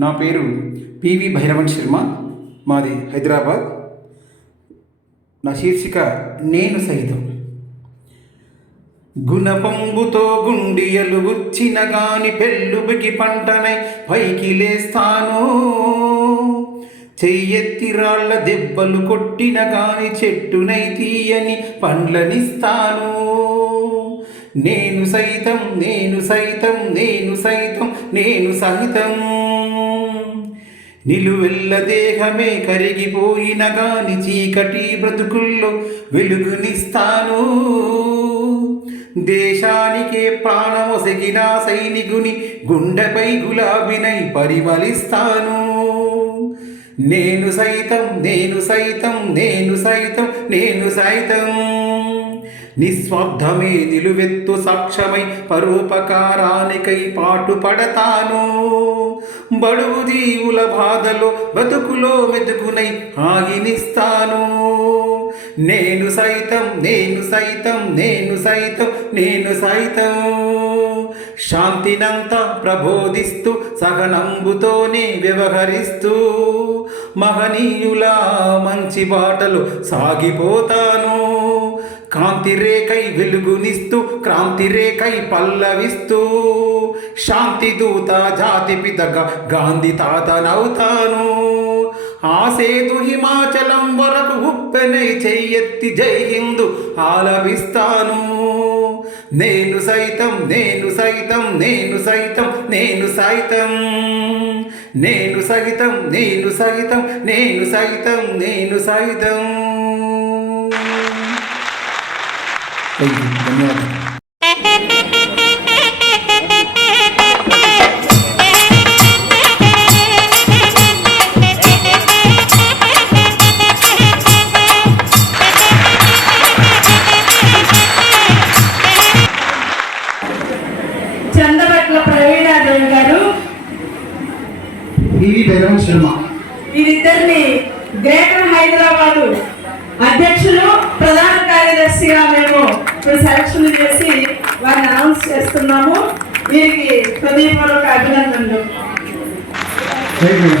నా పేరు పివి భైరవన్ శర్మ, మాది హైదరాబాద్. నా శీర్షిక నేను సైతం. గుణపంబుతో గుండియలు వచ్చిన గాని పెళ్ళుబికి పంటనై పైకి లేస్తాను. చెయ్యెత్తి రాళ్ళ దెబ్బలు కొట్టిన గాని చెట్టునై తీయని పండ్లనిస్తాను. నేను సైతం, నేను సైతం, నేను సైతం, నేను సహితం. నిలువెల్ల దేహమే కరిగిపోయిన గాని చీకటి బ్రతుకుల్లో వెలుగునిస్తాను. దేశానికే ప్రాణమొసగిన సైనికుని గుండెపై గులాబీనై పరిమళిస్తాను. నేను సైతం, నేను సైతం, నేను సైతం, నేను సైతం. నిస్వార్థమే నిలువెత్తు సాక్ష్యమై పరోపకారానికై పాటుపడతాను. బడుగు జీవుల బాధలో బతుకులో మెతుకునై ఆగినిస్తాను. నేను సైతం, నేను సైతం, నేను సైతం, నేను సైతం. శాంతినంతా ప్రబోధిస్తూ సహనంబుతోనే వ్యవహరిస్తూ మహనీయుల మంచి బాటలు సాగిపోతాను. కాంతి రేఖై వెలుగునిస్తూ క్రాంతి రేఖై పల్లవిస్తూ శాంతి దూత జాతిపితగా గాంధీ తాతనవుతాను. ఆసేతు హిమాచలం వరకు ఉప్పెనై చెయ్యెత్తి జై హిందూ ఆలపిస్తాను. నేను సైతం, నేను సైతం, నేను సైతం, నేను సైతం. నేను సైతం, నేను సైతం, నేను సైతం, నేను సైతం. ధన్యవాదాలు. చందపట్ల ప్రవీణాదేవి గారు, పివి భైరవన్ శర్మ, వీరిద్దరిని గ్రేటర్ హైదరాబాద్ అధ్యక్షులు, ప్రధాన కార్యదర్శిగా మేము ఇప్పుడు సెలక్షన్ చేసి వారిని అనౌన్స్ చేస్తున్నాము. వీరికి హృదయపూర్వక అభినందనలు. Thank you.